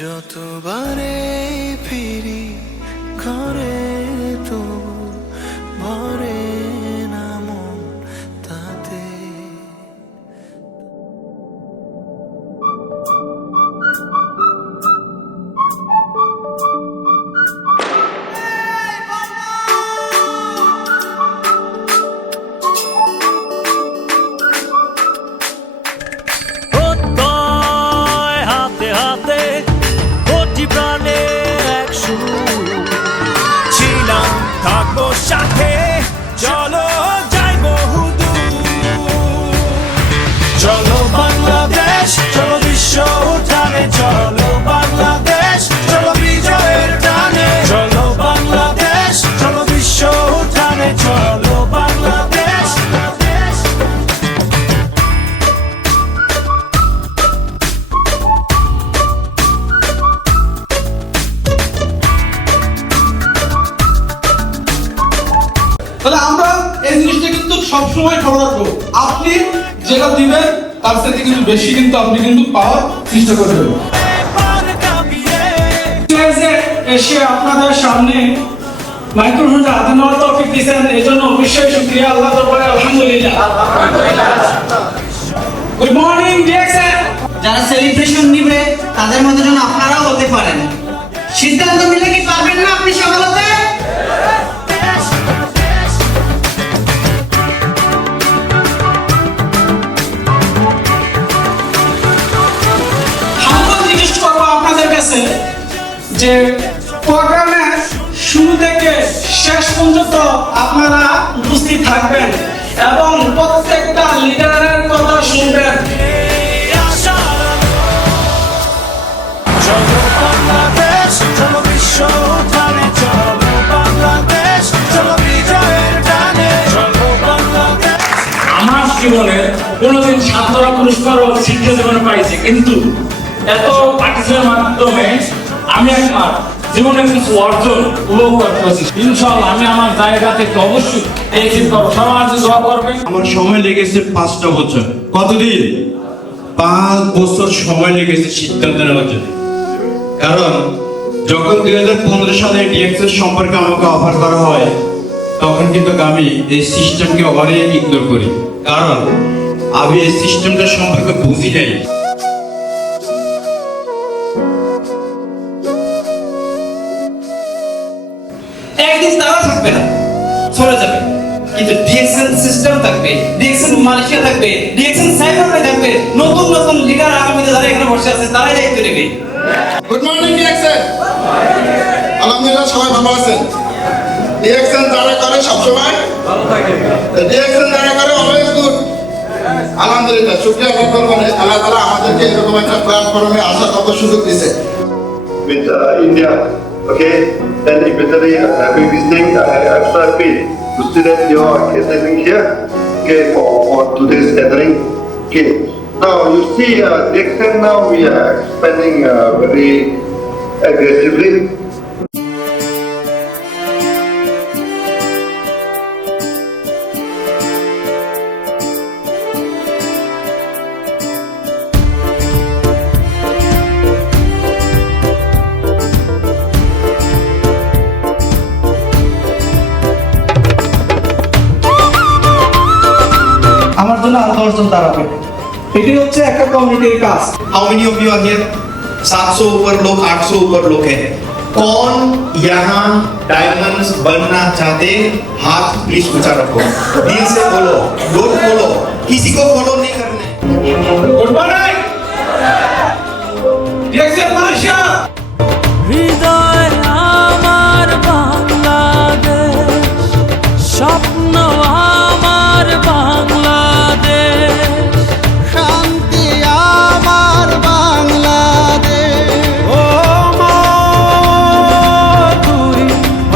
যতবারে ফিরি ঘরে তো ভরে না মন তাতে। হাতে হাতে কোটি প্রাণে এক সুর ছিলাম থাকবো সাথে, চলো যাই বহুদূর। চলো বাংলাদেশ, চলো বিশ্ব উঠানে, চলো বাংলাদেশ, চলো বিজয়ের টানে। চলো বাংলাদেশ, চলো বিশ্ব উঠানে, চলো বাংলাদেশ। তাহলে আমরা এই জিনিসটা কিন্তু সবসময় খবর রাখবো, আপনি যেটা দিবেন তার সাথে কিন্তু বেশি কিন্তু আপনি কিন্তু পাওয়ার চেষ্টা করবেন। এসে আপনাদের সামনে মাইক্রোফোনটা হাতে নেওয়ার তৌফিক দিয়েছেন, এই জন্য অবশ্যই শুকরিয়া আল্লাহ দরবারে আলহামদুলিল্লাহ। Good morning dear sir. যারা সেলিব্রেশন নিবে তাদের মধ্যে যেন আপনারাও হতে পারেন। সিদ্ধান্ত নিলে কি পারবেন না আপনি সফলতা? আপনাদের কাছে যে প্রোগ্রামের শুরু থেকে শেষ পর্যন্ত আপনারা উপস্থিত থাকবেন এবং প্রত্যেকটা লিডারের কথা শুনবেন। চলো বাংলাদেশ, চলো বিশ্ব উঠানে, চলো বাংলাদেশ, চলো বিজয়ের টানে। চলো বাংলাদেশ। আমার জীবনে কোনোদিন ছাত্ররা পুরস্কার ও শিক্ষা জীবনে পাইছে, কিন্তু এত পার্টিসিপের মাধ্যমে আমি আমার জীবনে কিছু অর্জন উপভোগ করতে পারছি। ইনশাআল্লাহ আমি আমার জায়গা থেকে অবশ্যই এই চিন্তা সমাজ দোয়া করবেন। আমার সময় লেগেছে 5টা বছর। কতদিন? 5 বছর সময় লেগেছে সিদ্ধান্ত নেওয়ার জন্য। কারণ যখন 2015 সালে ডিএক্সএল সম্পর্কে আমাকে অফার করা হয়, তখন কিন্তু আমি এই সিস্টেমকে অনেক ইগনোর করি, কারণ আমি এই সিস্টেমটা সম্পর্কে বুঝি নাই। একদিন তারা থাকবে না, চলে যাবে, কিন্তু ডিএক্সএল সিস্টেম থাকবে, ডিএক্সএল মালয়েশিয়া থাকবে, ডিএক্সএল সাইবারে থাকবে। নতুন নতুন লিডার আগামীতে যারা এখানে বসে আছে তারাই দায়িত্ব নেবে। Good morning DXL. আলহামদুলিল্লাহ সবাই ভালো আছেন। ডিএক্সএল যারা করে সবসময় ভালো থাকে, ডিএক্সএল যারা করে অলওয়েজ গুড। আলহামদুলিল্লাহ শুকরিয়া আদায় করব, আল্লাহ তাআলা আমাদেরকে এরকম একটা প্ল্যাটফর্মে আসার কত সুযোগ দিয়েছে। With India, okay, then eventually having this thing, I'm so happy to see that you are gathering here, okay, for today's gathering, okay. Now you see, the extent now we are expanding very aggressively. আমার জন্য আরো 10 জন দাঁড়াবে, এটি হচ্ছে একটা কমিটির কাজ। How many of you are here? 700 ऊपर लोग, 800 ऊपर लोग हैं। कौन यहाँ डायमंड्स बनना चाहते? हाथ प्लीज ऊंचा रखो, दिल से बोलो, डोंट बोलो, किसी को फॉलो नहीं करने। Good morning DXL Malaysia. হৃদয় আমার বাংলাদেশ, স্বপ্ন আমার বাংলাদেশ, শান্তি আমার বাংলাদেশ। ও মা তুই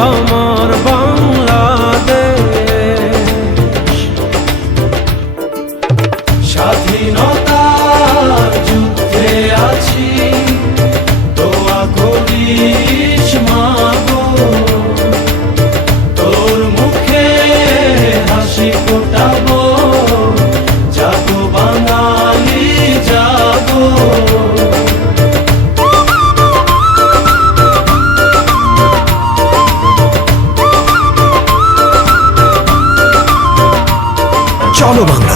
আমার বাংলাদেশ। স্বাধীনতা জনবাংলা।